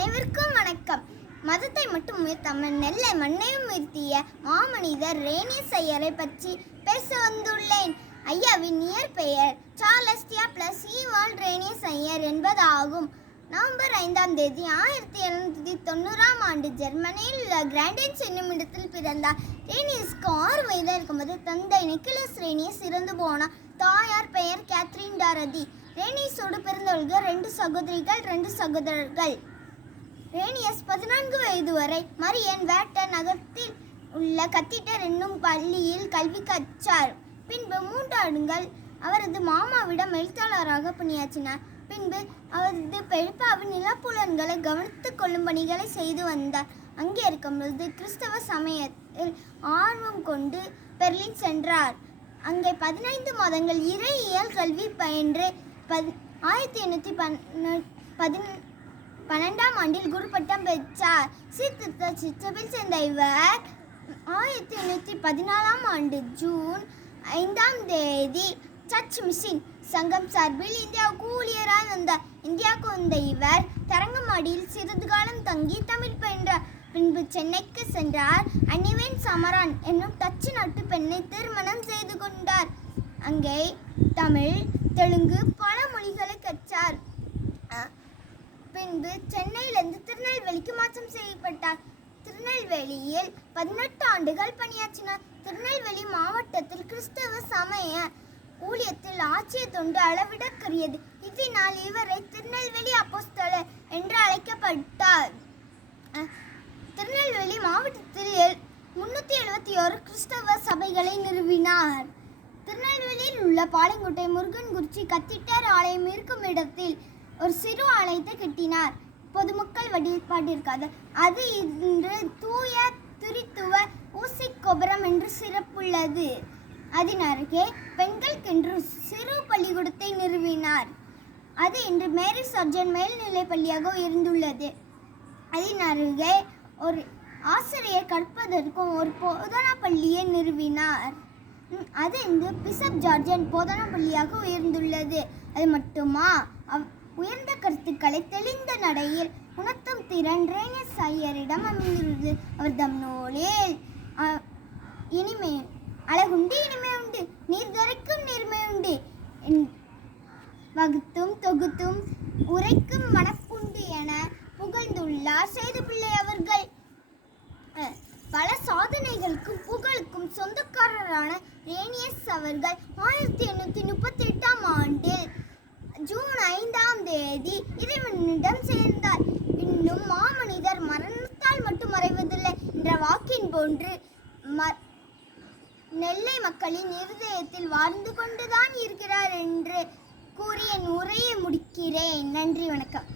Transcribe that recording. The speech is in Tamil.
அனைவருக்கும் வணக்கம். மதத்தை மட்டும் உயர்த்தாமல் நெல்லை மண்ணையும் உயர்த்திய மாமனிதர் ரேனியஸ் ஐயரை பற்றி பேச வந்துள்ளேன். ஐயாவின் இயற்பெயர் Charles Theophilus Ewald Rhenius Iyer என்பதாகும். நவம்பர் ஐந்தாம் தேதி ஆயிரத்தி எழுநூத்தி தொண்ணூறாம் ஆண்டு ஜெர்மனியில் உள்ள கிராண்டன்ஸ் என்னும் இடத்தில் பிறந்தார். ரேனியஸ்க்கு ஆறு வயதாக இருக்கும்போது தந்தை நிக்கிலஸ் ரேனியஸ் இறந்து போனார் தாயார் பெயர் கேத்ரின் டாரதி. ரேனியஸோடு பிறந்தவர்கள் ரெண்டு சகோதரிகள் ரெண்டு சகோதரர்கள். ரேனியஸ் பதினான்கு வயது வரை மரியன் வேட்டர் நகரத்தில் உள்ள கத்தீட்டர் என்னும் பள்ளியில் கல்வி கற்றார். பின்பு மூன்று ஆண்டுகள் அவரது மாமாவிடம் எழுத்தாளராக பணியாற்றினார். பின்பு அவரது பெருப்பாவின் நிலப்புலன்களை கவனித்துக் கொள்ளும் பணிகளை செய்து வந்தார். அங்கே இருக்கும்பொழுது கிறிஸ்தவ சமயத்தில் ஆர்வம் கொண்டு பெர்லின் சென்றார். அங்கே பதினைந்து மாதங்கள் இறையியல் கல்வி பயின்று பதி ஆயிரத்தி எண்ணூற்றி பன்ன பதின பன்னெண்டாம் ஆண்டில் குரு பட்டம் பெற்றார் சீர்திருத்த சிற்றபில் சேர்ந்த இவர் ஆயிரத்தி எண்ணூற்றி பதினாலாம் ஆண்டு ஜூன் ஐந்தாம் தேதி சர்ச் மிஷின் சங்கம் சார்பில் இந்தியாவுக்கு ஊழியராய் வந்தார் இந்தியாவுக்கு வந்த இவர் தரங்கம்பாடியில் சிறிது காலம் தங்கி தமிழ் பயின்றார் பின்பு சென்னைக்கு சென்றார். அனிவேன் சமரான் என்னும் டச்சு நாட்டு பெண்ணை திருமணம் செய்து கொண்டார். அங்கே தமிழ் தெலுங்கு பல பின்பு சென்னையிலிருந்து திருநெல்வேலிக்கு மாற்றம் செய்யப்பட்டார். திருநெல்வேலியில் பதினெட்டு ஆண்டுகள் பணியாற்றினார். திருநெல்வேலி மாவட்டத்தில் கிறிஸ்தவ சமய ஊழியத்தில் ஆட்சிய தொண்டு அளவிடக்கரியது. இதனால் இவரை திருநெல்வேலி அப்போஸ்தலர் என்று அழைக்கப்பட்டார். திருநெல்வேலி மாவட்டத்தில் முன்னூற்றி எழுபத்தி ஓரு கிறிஸ்தவ சபைகளை நிறுவினார். திருநெல்வேலியில் உள்ள பாளையங்கோட்டை முருகன் குறிச்சி கத்திட்டர் ஆலயம் இருக்கும் இடத்தில் ஒரு சிறு ஆலயத்தை கட்டினார். பொதுமக்கள் வழிபாட்டிற்காக அது இன்று தூய துரித்துவ ஊசி கோபுரம் என்று சிறப்புள்ளது. அதன் அருகே பெண்களுக்கென்று சிறு பள்ளிக்கூடத்தை நிறுவினார். அது இன்று மேரி சர்ஜன் மேல்நிலை பள்ளியாக உயர்ந்துள்ளது. அதன் அருகே ஒரு ஆசிரியர் கற்பதற்கும் ஒரு போதனா பள்ளியை நிறுவினார். அது இன்று பிசப் ஜார்ஜன் போதனா பள்ளியாக உயர்ந்துள்ளது. அது மட்டுமா? உயர்ந்த கருத்துக்களை தெளிந்த நடையில் உணர்த்தும் திறன் ரேனஸ் ஐயரிடம் அமைந்துள்ளது. அவர் தம் நூலில் அ, இனிமை அழகுண்டு இனிமை உண்டு நீர் துரைக்கும் நேர்மை உண்டு வகுத்தும் தொகுத்தும் உரைக்கும் மனப்புண்டு என புகழ்ந்துள்ளார் சேது பிள்ளை அவர்கள். பல சாதனைகளுக்கும் புகழுக்கும் சொந்தக்காரரான ரேனியஸ் அவர்கள் ஆயிரத்தி எண்ணூற்றி முப்பத்தி எட்டாம் ஆண்டில் ஜூன் ஐந்தாம் தேதி இறைவனிடம் சேர்ந்தார். இன்னும் மாமனிதர் மரணத்தால் மட்டும் மறைவதில்லை என்ற வாக்கின் போன்று ம- நெல்லை மக்களின் இருதயத்தில் வாழ்ந்து கொண்டுதான் இருக்கிறார் என்று கூறி என் உரையை முடிக்கிறேன். நன்றி வணக்கம்.